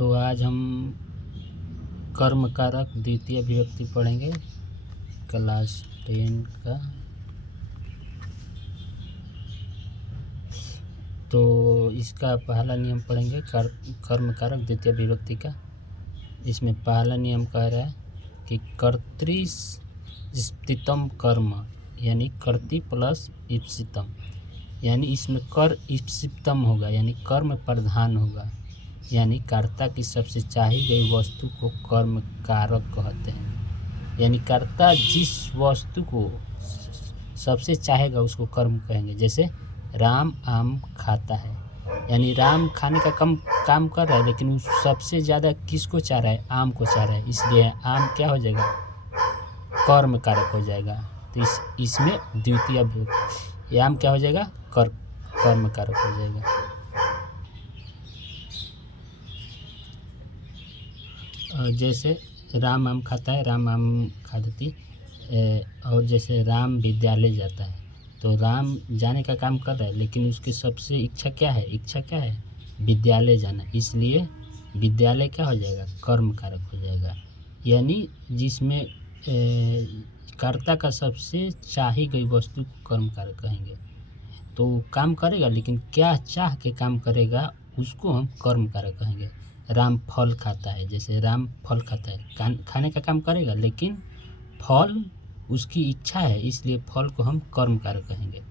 तो आज हम कर्म कारक द्वितीय विभक्ति पढ़ेंगे क्लास 10 का। तो इसका पहला नियम पढ़ेंगे कर्म कारक द्वितीय विभक्ति का। इसमें पहला नियम कह रहा है कि कर्तृ इप्सितम कर्म, यानी कर्ति प्लस इप्सितम, यानी इसमें कर इप्सितम होगा, यानी कर्म प्रधान होगा, यानी कर्ता की सबसे चाही गई वस्तु को कर्म कारक कहते हैं। यानी कर्ता जिस वस्तु को सबसे चाहेगा उसको कर्म कहेंगे। जैसे राम आम खाता है, यानी राम खाने का कम काम कर रहा है लेकिन उस सबसे ज़्यादा किसको चाह रहा है? आम को चाह रहा है, इसलिए आम क्या हो जाएगा? कर्म कारक हो जाएगा। तो इसमें द्वितीय विभक्ति आम क्या हो जाएगा? कर्म कारक हो जाएगा। जैसे राम आम खाता है, राम आम खाती। और जैसे राम विद्यालय जाता है, तो राम जाने का काम कर रहा है लेकिन उसकी सबसे इच्छा क्या है? विद्यालय जाना, इसलिए विद्यालय क्या हो जाएगा? कर्म कारक हो जाएगा। यानी जिसमें कर्ता का सबसे चाही गई वस्तु को कर्म कारक कहेंगे। तो काम करेगा लेकिन क्या चाह के काम करेगा उसको हम कर्म कारक कहेंगे। राम फल खाता है, जैसे राम फल खाता है, खाने का काम करेगा लेकिन फल उसकी इच्छा है, इसलिए फल को हम कर्म कारक कहेंगे।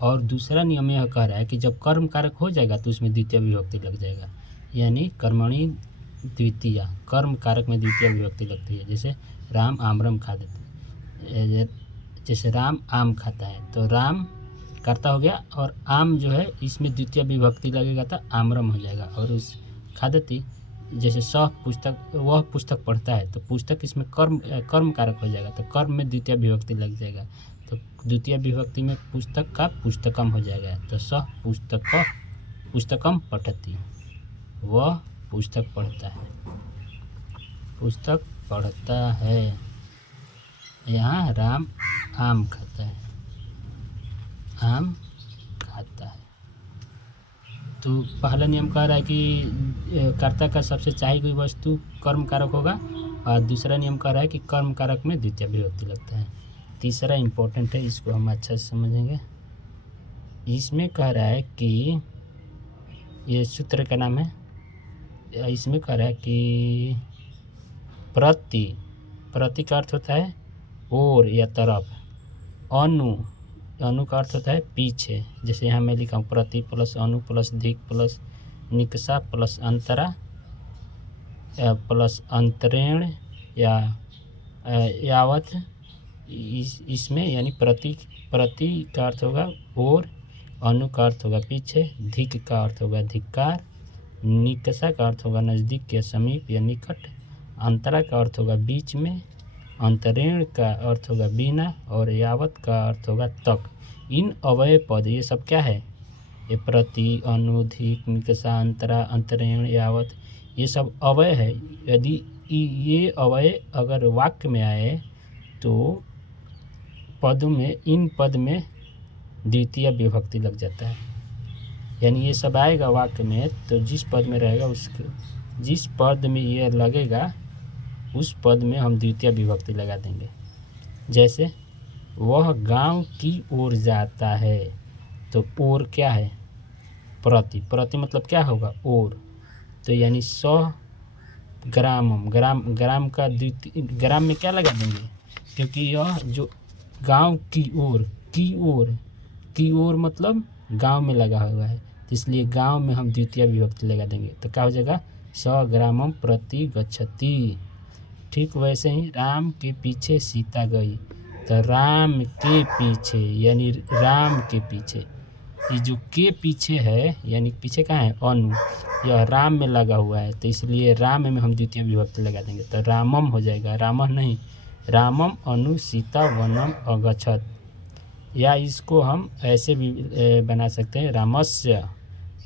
और दूसरा नियम यह कह रहा है कि जब कर्म कारक हो जाएगा तो उसमें द्वितीय विभक्ति लग जाएगा, यानी कर्मणि द्वितीया, कर्म कारक में द्वितीय विभक्ति लगती है। जैसे राम आमरम खा देते, जैसे राम आम खाता है तो राम कर्ता हो गया और आम जो है इसमें द्वितीय विभक्ति लगेगा तो आमरम हो जाएगा। और उस खादती, जैसे वह पुस्तक पढ़ता है तो पुस्तक इसमें कर्म कारक हो जाएगा, तो कर्म में द्वितीय विभक्ति लग जाएगा, तो द्वितीय विभक्ति में पुस्तक का पुस्तकम हो जाएगा। तो सह पुस्तकम पठती, वह पुस्तक पढ़ता है। यहाँ राम आम खाता है, तो पहला नियम कह रहा है कि कर्ता का सबसे चाही गई वस्तु कर्म कारक होगा, और दूसरा नियम कह रहा है कि कर्म कारक में द्वितीय विभक्ति लगता है। तीसरा इम्पोर्टेंट है, इसको हम अच्छा से समझेंगे। इसमें कह रहा है कि ये सूत्र का नाम है, इसमें कह रहा है कि प्रति का अर्थ होता है ओर या तरफ, अनु का अर्थ होता है पीछे। जैसे यहाँ मैं लिखा हूँ प्रति प्लस अनु प्लस धिक प्लस निकषा प्लस अंतरा प्लस अंतरेण या यावत। इसमें यानी प्रति का अर्थ होगा ओर, अनु का अर्थ होगा पीछे, धिक का अर्थ होगा धिक्कार, निकषा का अर्थ होगा नज़दीक या समीप या निकट, अंतरा का अर्थ होगा बीच में, अंतरेण का अर्थ होगा बिना, और यावत का अर्थ होगा तक। इन अवयव पद ये सब क्या है? ये प्रति, अनु, धिक, निकषा, अंतरा, अंतरेण, यावत, ये सब अवयव है। यदि ये अवयव अगर वाक्य में आए तो इन पद में द्वितीय विभक्ति लग जाता है। यानी ये सब आएगा वाक्य में तो जिस पद में रहेगा जिस पद में ये लगेगा उस पद में हम द्वितीय विभक्ति लगा देंगे। जैसे वह गांव की ओर जाता है, तो ओर क्या है? प्रति मतलब क्या होगा? ओर। तो यानी 100 ग्राम का द्वितीय ग्राम में क्या लगा देंगे? क्योंकि यह जो गांव की ओर मतलब गांव में लगा हुआ है, तो इसलिए गांव में हम द्वितीय विभक्ति लगा देंगे। तो क्या हो जाएगा? 100 ग्रामम प्रति गच्छति। ठीक वैसे ही राम के पीछे सीता गई, तो राम के पीछे यानी राम के पीछे, ये जो के पीछे है यानी पीछे कहाँ है? अनु, यह राम में लगा हुआ है, तो इसलिए राम में हम द्वितीय विभक्ति लगा देंगे, तो रामम हो जाएगा, रामम नहीं, रामम अनु सीता वनम अगच्छत। या इसको हम ऐसे भी बना सकते हैं, रामस्य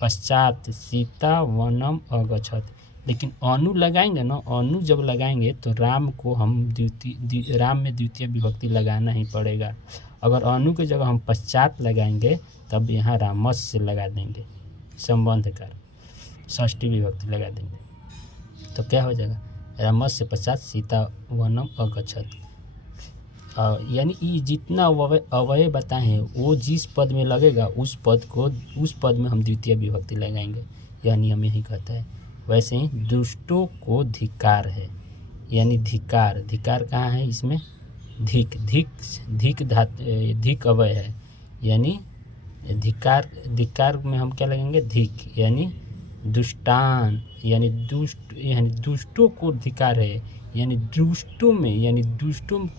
पश्चात सीता वनम अगच्छत। लेकिन अनु लगाएंगे ना, अनु जब लगाएंगे तो राम को हम राम में द्वितीय विभक्ति लगाना ही पड़ेगा। अगर अनु की जगह हम पश्चात लगाएंगे तब यहाँ रामस्य लगा देंगे, संबंध कर षष्ठी विभक्ति लगा देंगे। तो क्या हो जाएगा, रामस्य पश्चात सीता वनम अगच्छत। यानी ये जितना अवयव बताए हैं वो जिस पद में लगेगा उस पद में हम द्वितीय विभक्ति लगाएंगे, यह नियम यही कहता है। वैसे ही दुष्टों को धिक्कार है, यानी धिक्कार कहाँ है, इसमें धिक अवय है, यानी धिक्कार में हम क्या लगेंगे, धिक, यानी दुष्टान, यानी दुष्टों को धिक्कार है, यानी दुष्टों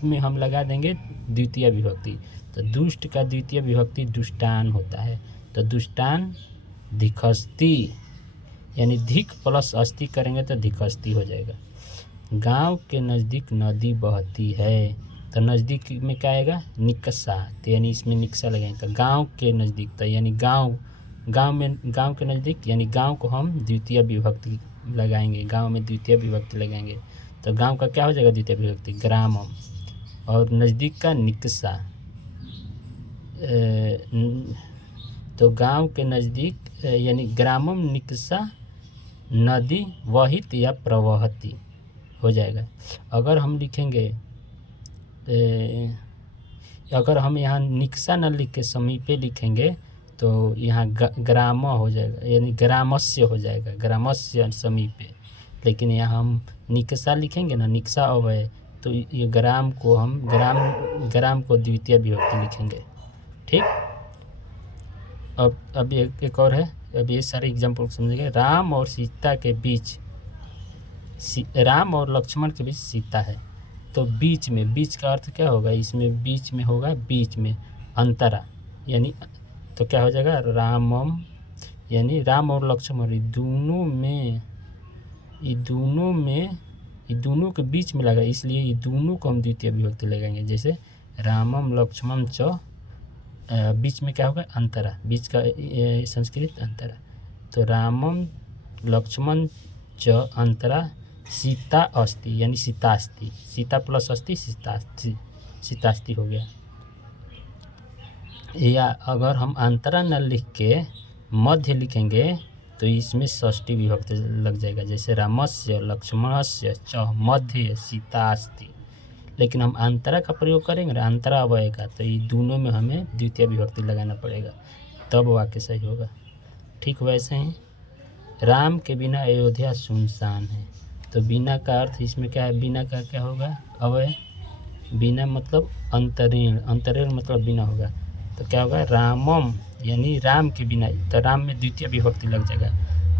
में हम लगा देंगे द्वितीय विभक्ति। तो दुष्ट का द्वितीय विभक्ति दुष्टान होता है, तो दुष्टान धिखस्ती, यानी धिक प्लस अस्ति करेंगे तो धिखस्ती हो जाएगा। गांव के नज़दीक नदी बहती है, तो नज़दीक में क्या आएगा, निकसा, तो यानी इसमें निकसा लगाएंगे। तो गांव के नज़दीक, तो यानी गांव के नज़दीक, यानी गांव को हम द्वितीय विभक्ति लगाएंगे, गांव में द्वितीय विभक्ति लगाएंगे। तो गांव का क्या हो जाएगा द्वितीय विभक्ति, ग्रामम, और नज़दीक का निकसा। तो गांव के नज़दीक यानी ग्रामम निकसा नदी वहित या प्रवहती हो जाएगा। अगर हम लिखेंगे, अगर हम यहाँ निकसा न लिख के समीपे लिखेंगे तो यहाँ ग्राम हो जाएगा, यानी ग्रामस्य हो जाएगा, ग्रामस्य समीपे। लेकिन यहाँ हम निकसा लिखेंगे ना, निकसा अवय, तो ये ग्राम को द्वितीय विभक्ति लिखेंगे। ठीक, अब एक और है, अब ये सारे एग्जाम्पल समझेंगे। राम और सीता के बीच, राम और लक्ष्मण के बीच सीता है, तो बीच का अर्थ क्या होगा, इसमें बीच में होगा, बीच में अंतरा, यानी तो क्या हो जाएगा, रामम, यानी राम और लक्ष्मण ये दोनों के बीच में लगा, इसलिए ये दोनों को हम द्वितीय विभक्ति लगाएंगे। जैसे रामम लक्ष्मणम च, बीच में क्या होगा, अंतरा, बीच का संस्कृत अंतरा, तो रामम लक्ष्मण च अंतरा सीता अस्ति, यानी सीतास्ति, सीता प्लस अस्ति सीतास्ति हो गया। या अगर हम अंतरा न लिख के मध्य लिखेंगे तो इसमें षष्ठी विभक्ति लग जाएगा। जैसे रामस्य लक्ष्मणस्य च मध्य सीतास्ति, लेकिन हम अंतरा का प्रयोग करेंगे ना, अंतरा अवय का, तो ये दोनों में हमें द्वितीय विभक्ति लगाना पड़ेगा, तब वाक्य सही होगा। ठीक, वैसे ही राम के बिना अयोध्या सुनसान है, तो बिना का अर्थ इसमें क्या है, बिना का क्या होगा, अवय, बिना मतलब अंतरेण मतलब बिना होगा, तो क्या होगा, रामम, यानी राम के बिना, तो राम में द्वितीय विभक्ति लग जाएगा,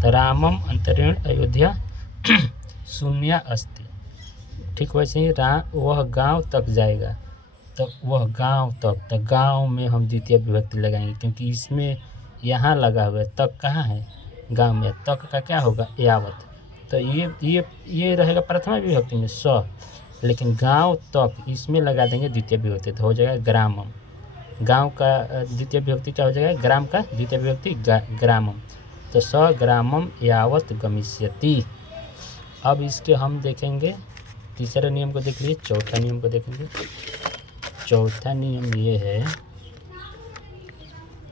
तो रामम अंतरेण अयोध्या शून्य अस्ति। ठीक, वैसे ही वह गांव तक जाएगा, तो वह गांव तक, तो गांव में हम द्वितीय विभक्ति लगाएंगे, क्योंकि इसमें यहाँ लगा हुआ है, तक कहाँ है, गांव में, तक का क्या होगा, यावत, तो ये रहेगा प्रथमा विभक्ति में स, लेकिन गांव तक इसमें लगा देंगे द्वितीय विभक्ति, तो हो जाएगा ग्रामम। गांव का द्वितीय विभक्ति क्या हो जाएगा, ग्राम का द्वितीय विभक्ति ग्रामम, तो स ग्रामम यावत गमिष्यति। अब इसके हम देखेंगे तीसरे नियम को, देख लीजिए चौथा नियम को देखेंगे। चौथा नियम ये है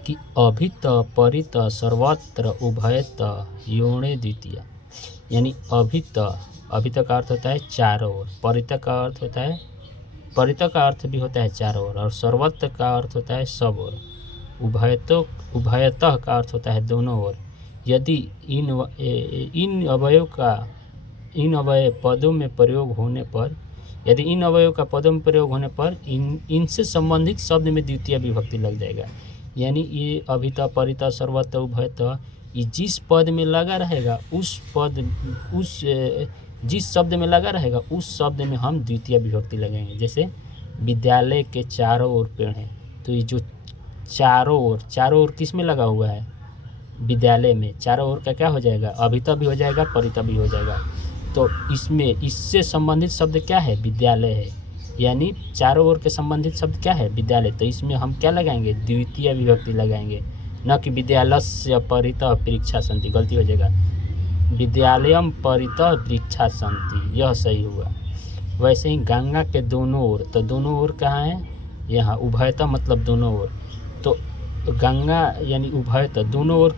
कि अभित परित सर्वत्र उभयत योणे द्वितीय, यानी अभित का अर्थ होता है चारों ओर, परित का अर्थ होता है, परित का अर्थ भी होता है चारों ओर, और सर्वत्र का अर्थ होता है सब ओर, उभयतः का अर्थ होता है दोनों ओर। यदि इन अवयव पदों में प्रयोग होने पर, यदि इन अवयव का पदों में प्रयोग होने पर इनसे संबंधित शब्द में द्वितीय विभक्ति लग जाएगा। यानी ये अभिता परिता सर्वत्र उभयतः, ये जिस पद में लगा रहेगा जिस शब्द में लगा रहेगा उस शब्द में हम द्वितीय विभक्ति लगाएंगे। जैसे विद्यालय के चारों ओर पेड़ हैं, तो ये जो चारों ओर किस में लगा हुआ है, विद्यालय में, चारों ओर का क्या हो जाएगा, अभिता भी हो जाएगा, परिता भी हो जाएगा, तो इसमें इससे संबंधित शब्द क्या है, विद्यालय है, यानी चारों ओर के संबंधित शब्द क्या है, विद्यालय, तो इसमें हम क्या लगाएंगे, द्वितीय विभक्ति लगाएंगे, न कि विद्यालस्य परितः परीक्षा सन्ति, गलती हो जाएगा, विद्यालयम परितः वृक्षा सन्ति, यह सही हुआ। वैसे ही गंगा के दोनों ओर, तो दोनों ओर कहाँ है, यहाँ उभयतः मतलब दोनों ओर, तो गंगा यानी उभयतः दोनों ओर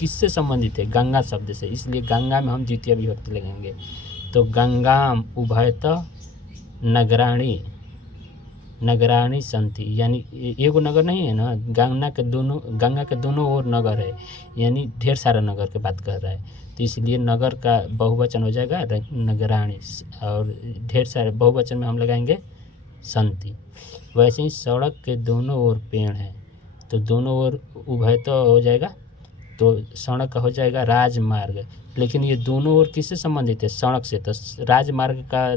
किससे संबंधित है? गंगा शब्द से, इसलिए गंगा में हम द्वितीय विभक्ति लगाएंगे। तो गंगाम उभयतः नगराणि नगराणि संति, यानी एगो नगर नहीं है ना, गंगा के दोनों ओर नगर है, यानी ढेर सारा नगर की बात कर रहा है। तो इसलिए नगर का बहुवचन हो जाएगा नगराणि, और ढेर सारे बहुवचन में हम लगाएंगे संति। वैसे ही सड़क के दोनों ओर पेड़ हैं, तो दोनों ओर उभय तो हो जाएगा, तो सड़क का हो जाएगा राजमार्ग। लेकिन ये दोनों ओर किससे संबंधित है? सड़क से। तो राजमार्ग का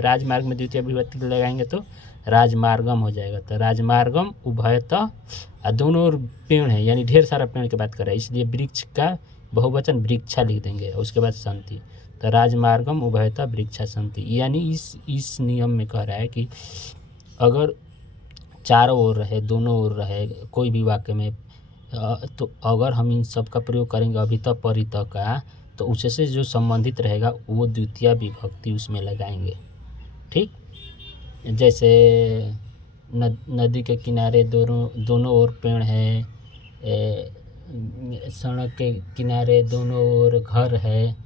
राजमार्ग में द्वितीय विभक्ति लगाएंगे तो राजमार्गम हो जाएगा। तो राजमार्गम उभयतः, दोनों ओर पेड़ है, यानी ढेर सारा पेड़ की बात कर रहा है, इसलिए वृक्ष का बहुवचन वृक्षा लिख देंगे, उसके बाद संति। तो राजमार्गम उभयतः वृक्षा संति, यानी इस नियम में कह रहा है कि अगर चारों ओर रहे, दोनों ओर रहे कोई भी वाक्य में, तो अगर हम इन सब का प्रयोग करेंगे अभी तक परितः का, तो उससे जो संबंधित रहेगा वो द्वितीय विभक्ति उसमें लगाएंगे। ठीक, जैसे नदी के किनारे दोनों ओर पेड़ है, सड़क के किनारे दोनों ओर घर है,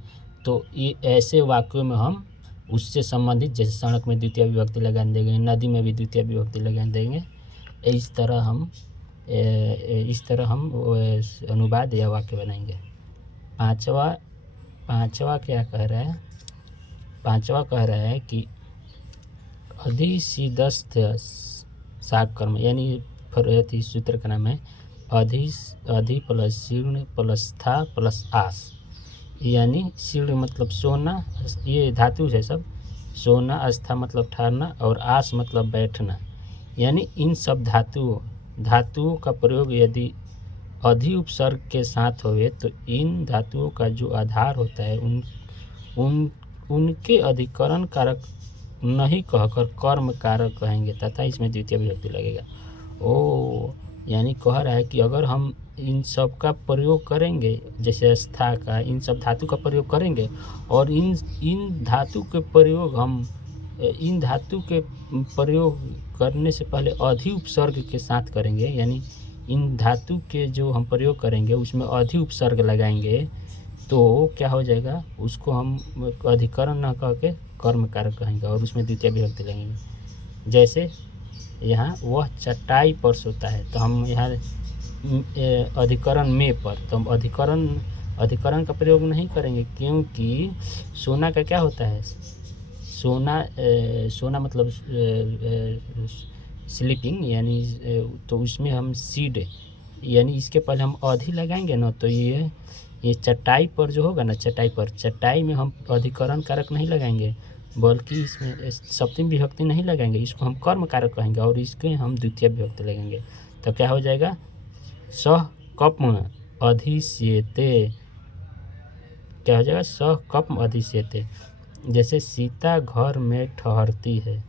तो ये ऐसे वाक्यों में हम उससे संबंधित, जैसे सड़क में द्वितीय विभक्ति लगा देंगे, नदी में भी द्वितीय विभक्ति लगा देंगे। इस तरह हम अनुवाद या वाक्य बनाएंगे। पांचवा क्या कह रहा है? पांचवा कह रहा है कि अधिसीदस्थ साकर्म, यानी सूत्र का नाम है अधि प्लस शीर्ण प्लस स्था प्लस आस, यानी शीर्ण मतलब सोना, ये धातु है सब, सोना, आस्था मतलब ठहरना, और आस मतलब बैठना, यानी इन सब धातुओं का प्रयोग यदि अधि उपसर्ग के साथ होवे तो इन धातुओं का जो आधार होता है उनके अधिकरण कारक नहीं कहकर कर्म कारक कहेंगे तथा इसमें द्वितीय विभक्ति लगेगा। यानी कह रहा है कि अगर हम इन सब का प्रयोग करेंगे, जैसे स्था का, इन सब धातु का प्रयोग करेंगे, और इन धातु के प्रयोग करने से पहले अधि उपसर्ग के साथ करेंगे, यानी इन धातु के जो हम प्रयोग करेंगे उसमें अधि उपसर्ग लगाएंगे, तो क्या हो जाएगा, उसको हम अधिकरण न कह के कर्म कारक कहेंगे और उसमें द्वितीय विभक्ति लगेंगे। जैसे यहाँ वह चटाई पर सोता है, तो हम यहाँ अधिकरण में पर, तो हम अधिकरण का प्रयोग नहीं करेंगे, क्योंकि सोना का क्या होता है, सोना मतलब स्लीपिंग, यानी तो उसमें हम सीड, यानी इसके पहले हम अधि लगाएंगे ना, तो ये चटाई पर जो होगा ना, चटाई में हम अधिकरण कारक नहीं लगाएंगे, बल्कि इसमें सप्तमी विभक्ति नहीं लगाएंगे, इसको हम कर्म कारक कहेंगे और इसके हम द्वितीय विभक्ति लगाएंगे। तो क्या हो जाएगा, सह कप्म अधिष्यते, क्या हो जाएगा, सह कप्म अधिष्यते। जैसे सीता घर में ठहरती है,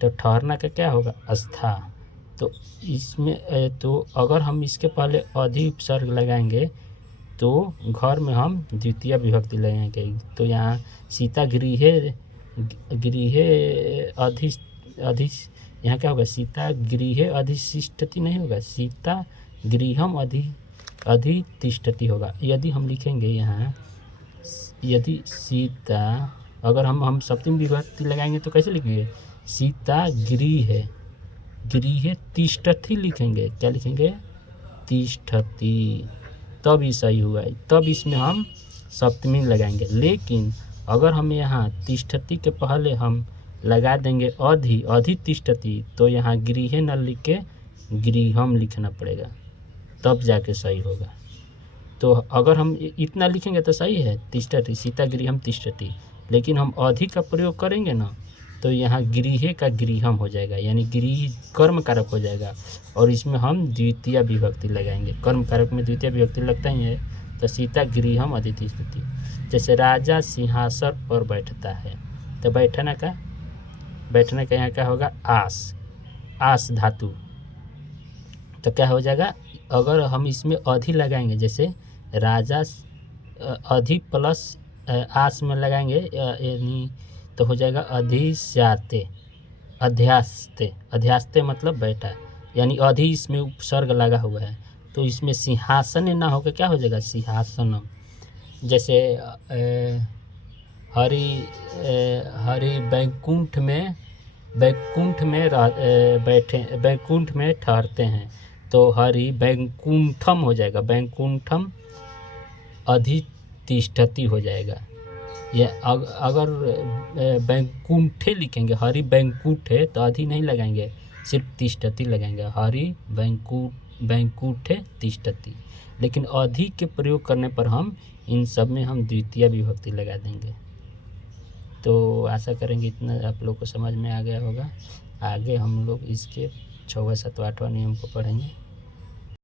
तो ठहरना का क्या होगा, अस्था। तो इसमें तो अगर हम इसके पहले अधि उपसर्ग लगाएंगे तो घर में हम द्वितीय विभक्ति लगाएंगे। तो यहाँ सीता गृहे यहाँ क्या होगा, सीता गृहे अधिष्ठति नहीं होगा, सीता गृहम अधितिष्ठति होगा। यदि हम लिखेंगे यहाँ, यदि सीता, अगर हम सप्तमी विभक्ति लगाएंगे तो कैसे लिखेंगे, सीता गृहे तिष्ठति लिखेंगे, क्या लिखेंगे, तिष्ठति, तब ही सही हुआ है, तब इसमें हम सप्तमी लगाएंगे। लेकिन अगर हम यहाँ तिष्ठति के पहले हम लगा देंगे अधितिष्ठति, तो यहाँ गृहे न लिख के गृहम लिखना पड़ेगा, तब जाके सही होगा। तो अगर हम इतना लिखेंगे तो सही है, तिष्ठति, सीता गृहम तिष्ठति, लेकिन हम अधि का प्रयोग करेंगे ना, तो यहाँ गृहे का गृहम हो जाएगा, यानी गृह कर्म कारक हो जाएगा और इसमें हम द्वितीय विभक्ति लगाएंगे। कर्म कारक में द्वितीय विभक्ति लगता ही है, तो सीता गृहम अधितिष्ठति। जैसे राजा सिंहासन पर बैठता है, तो बैठने का यहाँ क्या होगा, आस धातु। तो क्या हो जाएगा, अगर हम इसमें अधि लगाएंगे, जैसे राजा अधि प्लस आस में लगाएंगे, यानी तो हो जाएगा अध्यास्ते मतलब बैठा, यानी अधि इसमें उपसर्ग लगा हुआ है, तो इसमें सिंहासन ना होकर क्या हो जाएगा, सिंहासनम। जैसे हरि बैकुंठ में बैठे, बैकुंठ में ठहरते हैं, तो हरि बैकुंठम हो जाएगा, बैकुंठम अधितिष्ठति हो जाएगा। ये अगर बैकुंठे लिखेंगे, हरि बैकुंठे, तो अधि नहीं लगाएंगे, सिर्फ तिष्ठति लगाएंगे, हरि बैकुंठे तिष्ठति। लेकिन अधि के प्रयोग करने पर हम इन सब में हम द्वितीय विभक्ति लगा देंगे। तो आशा करेंगे इतना आप लोग को समझ में आ गया होगा। आगे हम लोग इसके 6वां 7वां 8वां नियम को पढ़ेंगे।